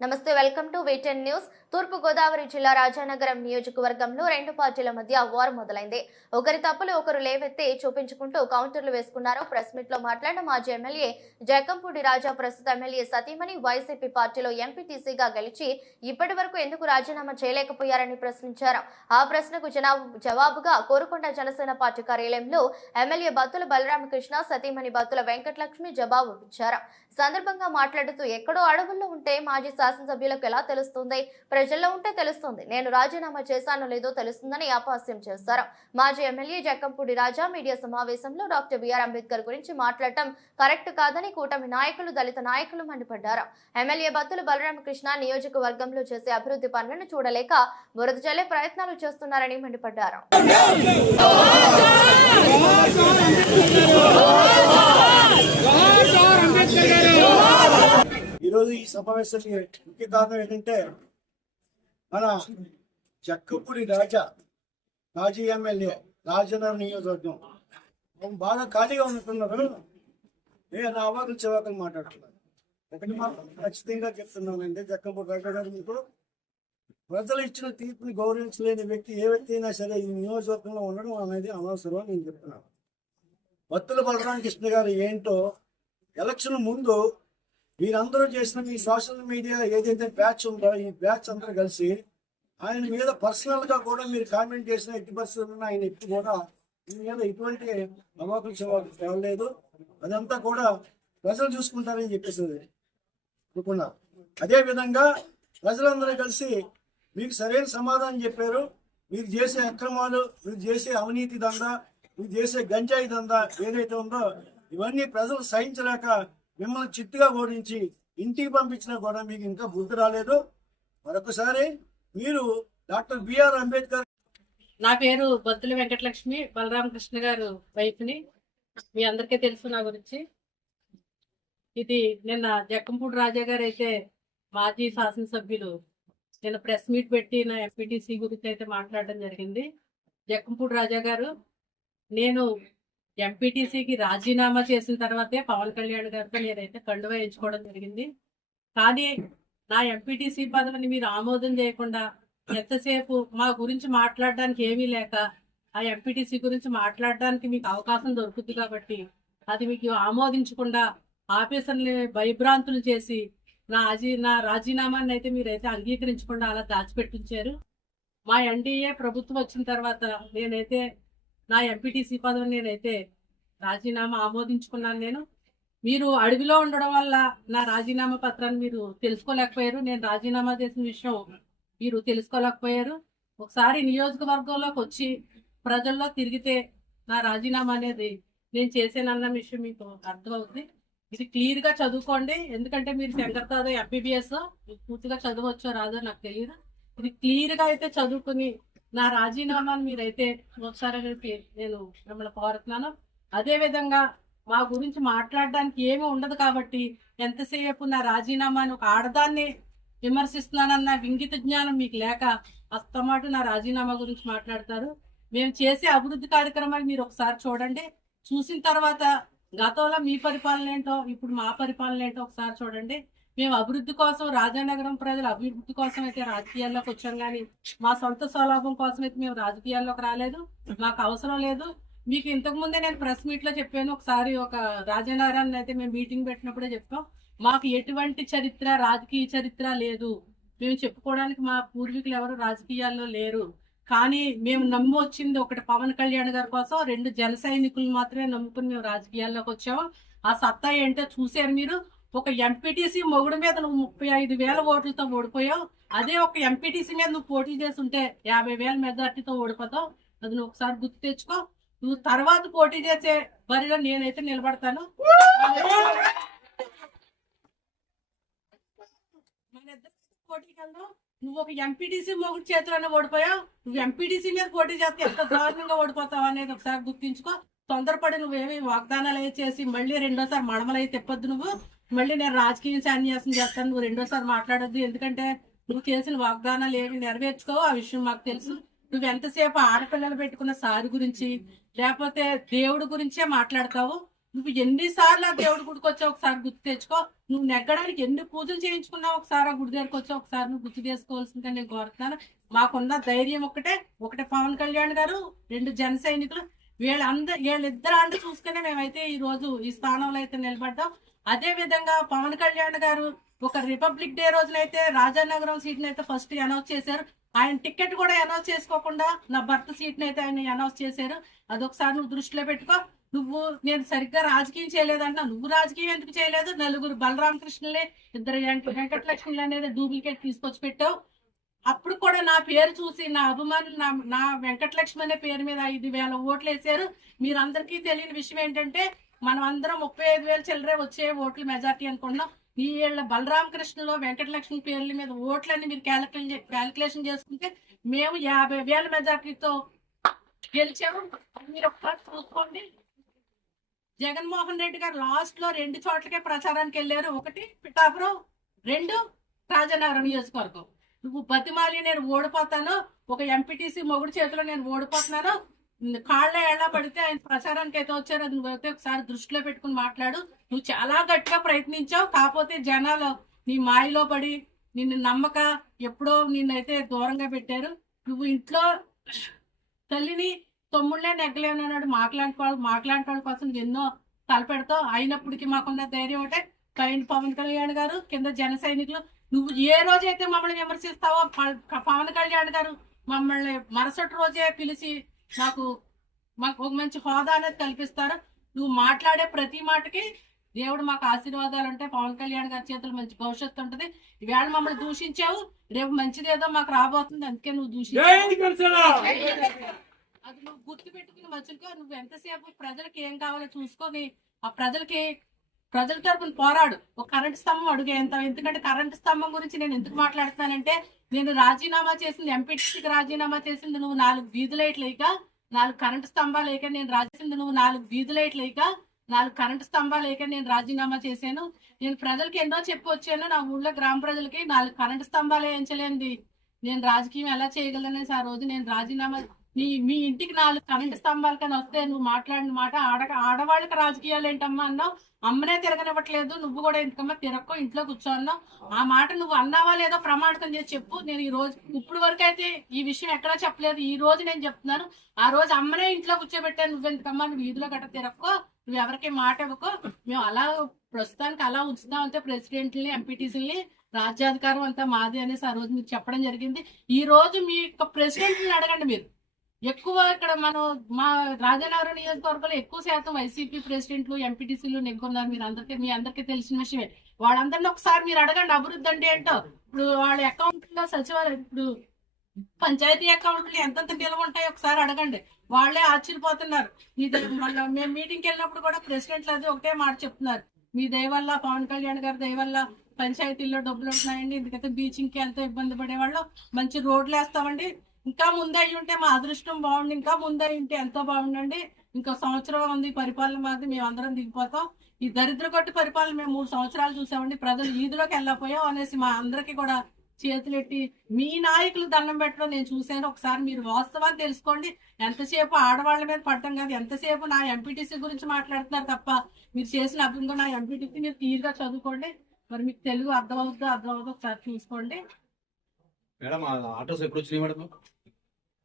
నమస్తే, welcome to V10 news. తూర్పు గోదావరి జిల్లా రాజానగరం నియోజకవర్గంలో రెండు పార్టీల మధ్య వార్ మొదలైంది. ఒకరి తప్పులు ఒకరు లేవెత్తి చూపించుకుంటూ కౌంటర్లు వేసుకున్నారు. ప్రెస్ మీట్ లో మాట్లాడిన మాజీ ఎమ్మెల్యే జక్కంపూడి రాజా ప్రస్తుత ఎమ్మెల్యే సతీమణి వైసీపీ పార్టీలో ఎంపీటీసీగా గెలిచి ఇప్పటి వరకు ఎందుకు రాజీనామా చేయలేకపోయారని ప్రశ్నించారు. ఆ ప్రశ్నకు జవాబుగా కోరుకొండ జనసేన పార్టీ కార్యాలయంలో ఎమ్మెల్యే బత్తుల బలరామకృష్ణ, సతీమణి బత్తుల వెంకటలక్ష్మి జవాబు ఇచ్చారు. సందర్భంగా మాట్లాడుతూ ఎక్కడో అడవుల్లో ఉంటే మాజీ శాసనసభ్యులకు ఎలా తెలుస్తుంది? ప్రజల్లో ఉంటే తెలుస్తుంది. నేను రాజీనామా చేశానో లేదో తెలుస్తుందని అపహాస్యం చేశారు. మాజీ ఎమ్మెల్యే జక్కంపూడి రాజా మీడియా సమావేశంలో డాక్టర్ బిఆర్ అంబేద్కర్ గురించి మాట్లాడటం కరెక్ట్ కాదని కూటమి నాయకులు, దళిత నాయకులు మండిపడ్డారు. ఎమ్మెల్యే బత్తుల బలరామకృష్ణ నియోజకవర్గంలో చేసే అభివృద్ధి పనులను చూడలేక బురద జల్లే ప్రయత్నాలు చేస్తున్నారని మండిపడ్డారు. ఈరోజు ఈ సమావేశానికి ముఖ్య కారణం ఏంటంటే మన జక్కంపూడి రాజా మాజీ ఎమ్మెల్యే రాజనగరం నియోజకవర్గం బాగా ఖాళీగా ఉంటున్నారు. నా అవాకులు చెవాకులు మాట్లాడుతున్నారు. ఒకటి మాత్రం ఖచ్చితంగా చెప్తున్నానంటే జక్కంపూడి రాజా గారు, మీకు ప్రజలు ఇచ్చిన తీర్పుని గౌరవించలేని వ్యక్తి ఏ వ్యక్తి అయినా సరే ఈ నియోజకవర్గంలో ఉండడం అనేది అనవసరం నేను చెప్తున్నాను. బత్తుల బలరామకృష్ణ గారు ఏంటో ఎలక్షన్ ముందు మీరందరూ చేసిన మీ సోషల్ మీడియా ఏదైతే బ్యాచ్ ఉందో ఈ బ్యాచ్ అందరూ కలిసి ఆయన మీద పర్సనల్గా కూడా మీరు కామెంట్ చేసిన ఎట్టి పరిస్థితుల్లో ఆయన ఎప్పుడు కూడా మీ మీద ఎటువంటి అవాకులు చవాకులు తేవలేదు. అదంతా కూడా ప్రజలు చూసుకుంటారని చెప్పేసి అనుకున్నారు. అదేవిధంగా ప్రజలందరూ కలిసి మీకు సరైన సమాధానం చెప్పారు. మీరు చేసే అక్రమాలు, మీరు చేసే అవినీతి దందా, మీరు చేసే గంజాయి దందా ఏదైతే ఉందో ఇవన్నీ ప్రజలు సహించలేక మిమ్మల్ని చిట్టుగా ఓడించి ఇంటికి పంపించినా కూడా మీకు ఇంకా బుద్ధి రాలేదు. మరొకసారి మీరు డాక్టర్ బిఆర్ అంబేద్కర్. నా పేరు బత్తుల వెంకటలక్ష్మి, బలరామకృష్ణ గారు వైఫ్ని. మీ అందరికీ తెలుసు నా గురించి. ఇది నిన్న జక్కంపూడి రాజా గారు అయితే మాజీ శాసనసభ్యులు నిన్న ప్రెస్ మీట్ పెట్టి నా ఎంపీటీసీ గురించి అయితే మాట్లాడడం జరిగింది. జక్కంపూడి రాజా గారు, నేను ఎంపీటీసీకి రాజీనామా చేసిన తర్వాతే పవన్ కళ్యాణ్ గారితో నేనైతే కండువా ఎంచుకోవడం జరిగింది. కానీ నా ఎంపీటీసీ పదవిని మీరు ఆమోదం చేయకుండా ఎంతసేపు మా గురించి మాట్లాడడానికి ఏమీ లేక ఆ ఎంపీటీసీ గురించి మాట్లాడడానికి మీకు అవకాశం దొరుకుతుంది కాబట్టి అది మీకు ఆమోదించకుండా ఆఫీసర్ని భయభ్రాంతులు చేసి నా రాజీనామాని అయితే మీరైతే అంగీకరించకుండా అలా దాచిపెట్టించారు. మా ఎన్డీఏ ప్రభుత్వం వచ్చిన తర్వాత నేనైతే నా ఎంపీటీసీ పదవిని నేనైతే రాజీనామా ఆమోదించుకున్నాను. మీరు అడవిలో ఉండడం వల్ల నా రాజీనామా పత్రాన్ని మీరు తెలుసుకోలేకపోయారు. నేను రాజీనామా చేసిన విషయం మీరు తెలుసుకోలేకపోయారు. ఒకసారి నియోజకవర్గంలోకి వచ్చి ప్రజల్లో తిరిగితే నా రాజీనామా అనేది నేను చేసేనన్న విషయం మీకు అర్థమవుతుంది. ఇది క్లియర్గా చదువుకోండి. ఎందుకంటే మీరు శంకర్దాద ఎంబీబీఎస్ పూర్తిగా చదవచ్చో రాదో నాకు తెలియదు. ఇది క్లియర్గా అయితే చదువుకుని నా రాజీనామాను మీరైతే ఒకసారి నేను మిమ్మల్ని కోరుతున్నాను. అదేవిధంగా మా గురించి మాట్లాడడానికి ఏమీ ఉండదు కాబట్టి ఎంతసేపు నా రాజీనామాను ఒక ఆడదాన్ని విమర్శిస్తున్నానన్న ఇంగిత జ్ఞానం మీకు లేక అస్తమాట నా రాజీనామా గురించి మాట్లాడతారు. మేము చేసే అభివృద్ధి కార్యక్రమాలు మీరు ఒకసారి చూడండి. చూసిన తర్వాత గతంలో మీ పరిపాలన ఏంటో, ఇప్పుడు మా పరిపాలన ఏంటో ఒకసారి చూడండి. మేము అభివృద్ధి కోసం, రాజానగరం ప్రజల అభివృద్ధి కోసం అయితే రాజకీయాల్లోకి వచ్చాం, కానీ మా సొంత స్వలాభం కోసం అయితే మేము రాజకీయాల్లోకి రాలేదు. మాకు అవసరం లేదు. మీకు ఇంతకుముందే నేను ప్రెస్ మీట్లో చెప్పాను. ఒకసారి ఒక రాజానగరాన్ని అయితే మేము మీటింగ్ పెట్టినప్పుడే చెప్పాం, మాకు ఎటువంటి చరిత్ర, రాజకీయ చరిత్ర లేదు. మేము చెప్పుకోవడానికి మా పూర్వీకులు ఎవరు రాజకీయాల్లో లేరు. కానీ మేము నమ్మి వచ్చింది ఒకటి పవన్ కళ్యాణ్ గారి కోసం, రెండు జన సైనికులు మాత్రమే నమ్ముకుని మేము రాజకీయాల్లోకి వచ్చాము. ఆ సత్తా ఏంటో చూసారు మీరు. ఒక ఎంపీటీసీ మొగుడు మీద నువ్వు 35,000 ఓట్లతో ఓడిపోయావు. అదే ఒక ఎంపీటీసీ మీద నువ్వు పోటీ చేస్తుంటే 50,000 మెజార్టీతో ఓడిపోతావు. అది నువ్వు ఒకసారి గుర్తు తెచ్చుకో. నువ్వు తర్వాత పోటీ చేసే బరిలో నేనైతే నిలబడతాను. మన ఇద్దరు పోటీకి వెళ్దాం. నువ్వు ఒక ఎంపీటీసీ మొగుడు చేతిలోనే ఓడిపోయావు. నువ్వు ఎంపీటీసీ మీద పోటీ చేస్తే ఎంత దారుణంగా ఓడిపోతావు అనేది ఒకసారి గుర్తించుకో. తొందరపడి నువ్వేమి వాగ్దానాలు చేసి మళ్ళీ రెండోసారి మడమలై తెప్పొద్దు. నువ్వు మళ్ళీ నేను రాజకీయ సన్యాసం చేస్తాను, నువ్వు రెండోసారి మాట్లాడొద్దు. ఎందుకంటే నువ్వు చేసిన వాగ్దానాలు ఏమి నెరవేర్చుకో, ఆ విషయం మాకు తెలుసు. నువ్వు ఎంతసేపు ఆడపిల్లలు పెట్టుకున్న సారి గురించి లేకపోతే దేవుడి గురించే మాట్లాడతావు. నువ్వు ఎన్నిసార్లు ఆ దేవుడి గుడికి వచ్చావు ఒకసారి గుర్తు తెచ్చుకో. నువ్వు నెగ్గడానికి ఎన్ని పూజలు చేయించుకున్నావు ఒకసారి ఆ గుడి దగ్గరికి వచ్చావు ఒకసారి నువ్వు గుర్తు చేసుకోవాల్సిందిగా నేను కోరుతున్నాను. మాకున్న ధైర్యం ఒకటే పవన్ కళ్యాణ్ గారు, 2 జన సైనికులు, వీళ్ళిద్దరు అంటే చూసుకునే మేమైతే ఈ రోజు ఈ స్థానంలో అయితే నిలబడ్డాం. అదే విధంగా పవన్ కళ్యాణ్ గారు ఒక రిపబ్లిక్ డే రోజునైతే రాజానగరం సీట్ అయితే ఫస్ట్ అనౌన్స్ చేశారు. ఆయన టికెట్ కూడా అనౌన్స్ చేసుకోకుండా నా భర్త సీట్ అయితే ఆయన అనౌన్స్ చేశారు. అదొకసారి నువ్వు దృష్టిలో పెట్టుకో. నేను సరిగ్గా రాజకీయం చేయలేదంట, నువ్వు రాజకీయం ఎందుకు చేయలేదు? 4 బలరామకృష్ణులే, 2 వెంకటలక్ష్మిలు అనేది డూప్లికేట్ తీసుకొచ్చి పెట్టావు. అప్పుడు కూడా నా పేరు చూసి నా అభిమానులు నా వెంకటలక్ష్మి అనే పేరు మీద 5,000 ఓట్లు వేసారు. మీరందరికీ తెలియని విషయం ఏంటంటే మనం అందరం 35,000 చిల్లరే వచ్చే ఓట్లు మెజార్టీ అనుకుంటున్నాం. ఈ ఏళ్ళ బలరామకృష్ణలో వెంకటలక్ష్మి పేర్ల మీద ఓట్లన్నీ మీరు క్యాలిక్యులేషన్ చేసుకుంటే మేము 50,000 మెజార్టీతో గెలిచాము. మీరు ఒకసారి చూసుకోండి. జగన్మోహన్ రెడ్డి గారు లాస్ట్ లో 2 చోట్లకే ప్రచారానికి వెళ్ళారు. 1 పిఠాపురం, 2 రాజానగరం నియోజకవర్గం. నువ్వు బతిమాలి నేను ఓడిపోతాను, ఒక ఎంపీటీసీ మొగుడు చేతిలో నేను ఓడిపోతున్నాను, కాళ్ళ ఎలా పడితే ఆయన ప్రచారానికి అయితే వచ్చారు. అది నువ్వైతే ఒకసారి దృష్టిలో పెట్టుకుని మాట్లాడు. నువ్వు చాలా గట్టిగా ప్రయత్నించావు, కాకపోతే జనాలు నీ మాయలో పడి నిన్ను నమ్మక ఎప్పుడో నిన్నైతే దూరంగా పెట్టారు. నువ్వు ఇంట్లో తల్లిని తమ్ముళ్ళే నెగ్గలేనన్నాడు. మాట్లాంటి కోసం ఎన్నో తలపెడతావు. అయినప్పటికీ మాకున్న ధైర్యం ఒకటే, పైన పవన్ కళ్యాణ్ గారు, కింద జన సైనికులు. నువ్వు ఏ రోజైతే మమ్మల్ని విమర్శిస్తావో పవన్ కళ్యాణ్ గారు మమ్మల్ని మరుసటి రోజే పిలిచి మాకు ఒక మంచి హోదా అనేది కల్పిస్తారు. నువ్వు మాట్లాడే ప్రతి మాటకి దేవుడు మాకు ఆశీర్వాదాలు ఉంటాయి. పవన్ కళ్యాణ్ గారి చేతులు మంచి భవిష్యత్తు ఉంటుంది. ఈవేళ మమ్మల్ని దూషించావు, రేపు మంచిదేదో మాకు రాబోతుంది, అందుకే నువ్వు దూషించావు. అది నువ్వు గుర్తు పెట్టుకుని మధ్యలో నువ్వు ఎంతసేపు ప్రజలకి ఏం కావాలో చూసుకొని ఆ ప్రజల తరపున పోరాడు. ఒక కరెంట్ స్తంభం అడుగేంత. ఎందుకంటే కరెంట్ స్తంభం గురించి నేను ఎందుకు మాట్లాడుతున్నానంటే, నేను రాజీనామా చేసింది, ఎంపీటీసీకి రాజీనామా చేసింది నువ్వు 4 వీధి లైట్లు లేక, 4 కరెంట్ స్తంభాలు లేక నేను నువ్వు 4 వీధి లైట్లు లేక, 4 కరెంట్ స్తంభాలు లేక నేను రాజీనామా చేశాను. నేను ప్రజలకి ఎన్నో చెప్పి వచ్చాను. నా ఊళ్ళో గ్రామ ప్రజలకి 4 కరెంట్ స్తంభాలు వేయించలేంది నేను రాజకీయం ఎలా చేయగలనేసి ఆ రోజు నేను రాజీనామా. మీ ఇంటికి 4 కరెంట్ స్తంభాలు కానీ వస్తే నువ్వు మాట్లాడిన మాట ఆడవాళ్ళకి రాజకీయాలు ఏంటమ్మా అన్నావు. అమ్మనే తిరగనివ్వట్లేదు, నువ్వు కూడా ఎందుకమ్మా తిరక్కో, ఇంట్లో కూర్చో అన్నావు. ఆ మాట నువ్వు అన్నావా లేదో ప్రమాణికం చేసి చెప్పు. నేను ఈ రోజు ఇప్పుడు వరకు అయితే ఈ విషయం ఎక్కడా చెప్పలేదు, ఈ రోజు నేను చెప్తున్నాను. ఆ రోజు అమ్మనే ఇంట్లో కూర్చోబెట్టాను. నువ్వు ఎందుకమ్మా నువ్వు వీధిలో గట్ట తిరక్కో, నువ్వు ఎవరికి మాట ఇవ్వకో, మేము అలా ప్రస్తుతానికి అలా ఉంచుతాం అంతే. ప్రెసిడెంట్ని, ఎంపీటీసీని, రాజ్యాధికారం అంతా మాది అనేసి ఆ రోజు మీరు చెప్పడం జరిగింది. ఈ రోజు మీ యొక్క ప్రెసిడెంట్ని అడగండి. మీరు ఎక్కువ ఇక్కడ మా రాజానగరం నియోజకవర్గంలో ఎక్కువ శాతం వైసీపీ ప్రెసిడెంట్లు, ఎంపీటీసీలు నెగ్గున్నారు. మీ అందరికీ తెలిసిన విషయమే. వాళ్ళందరినీ ఒకసారి మీరు అడగండి అభివృద్ధి అంటే ఏంటో. ఇప్పుడు వాళ్ళ అకౌంట్లో సచివాలయం, ఇప్పుడు పంచాయతీ అకౌంట్లు ఎంతెంత నిల్వ ఉంటాయో ఒకసారి అడగండి. వాళ్ళే ఆశ్చర్యపోతున్నారు. మేము మీటింగ్కి వెళ్ళినప్పుడు కూడా ప్రెసిడెంట్లు అది ఒకటే మాట చెప్తున్నారు, మీ దయ వల్ల, పవన్ కళ్యాణ్ గారి దయ వల్ల పంచాయతీల్లో డబ్బులు ఉంటున్నాయండి. ఎందుకంటే బీచింగ్కి ఎంతో ఇబ్బంది పడేవాళ్ళు, మంచి రోడ్లు వేస్తామండి. ఇంకా ముందే ఉంటే మా అదృష్టం బాగుండి, ఇంకా ముందే ఉంటే ఎంతో బాగుండండి. ఇంకా సంవత్సరం ఉంది పరిపాలన మాది, మేము అందరం దిగిపోతాం. ఈ దరిద్ర కొట్టి పరిపాలన మేము 3 సంవత్సరాలు చూసామండి. ప్రజలు ఈదులోకి వెళ్ళకపోయాం అనేసి మా అందరికీ కూడా చేతులెట్టి మీ నాయకులు దండం పెట్టడం నేను చూశాను. ఒకసారి మీరు వాస్తవాన్ని తెలుసుకోండి. ఎంతసేపు ఆడవాళ్ళ మీద పడటం కాదు, ఎంతసేపు నా ఎంపీటీసీ గురించి మాట్లాడుతున్నారు తప్ప మీరు చేసిన అభివృద్ధి నా ఎంపీటీసీ మీరు క్లియర్గా చదువుకోండి. మరి మీకు తెలుగు అర్థమవుతుందో ఒకసారి చూసుకోండి. మేడం ఆటోస్ ఎప్పుడు వచ్చినాయి మేడం?